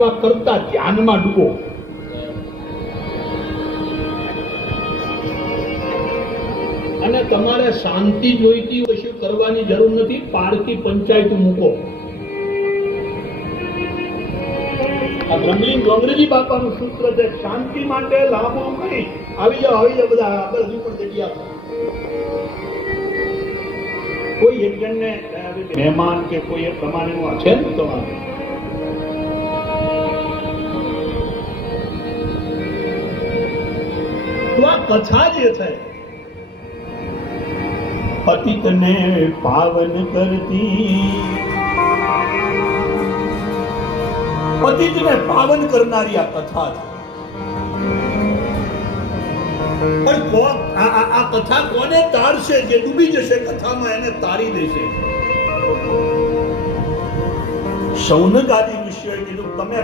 કરતા ધ્યાનમાં ડૂબો. અને તમારે શાંતિ જોઈતી હોય શું કરવાની જરૂર નથી. પારકી પંચાયત મૂકો. આ બ્રહ્મલીન ડોંગરેજી બાપાનું સૂત્ર છે, શાંતિ માટે લાંબો કરી આવી જાઓ બધા આગળ હજુ પણ જગ્યા. કોઈ એક જણને મહેમાન કે કોઈ એક પ્રમાણેનું છે ને તો આ કથા જે છે પતિતને પાવન કરતી, પતિતને પાવન કરનારી આ કથા છે. પણ આ કથા કોને તારશે? જે ડૂબી જશે કથામાં એને તારી દેશે. શૌનક આદિ ઋષિઓએ કીધું તમે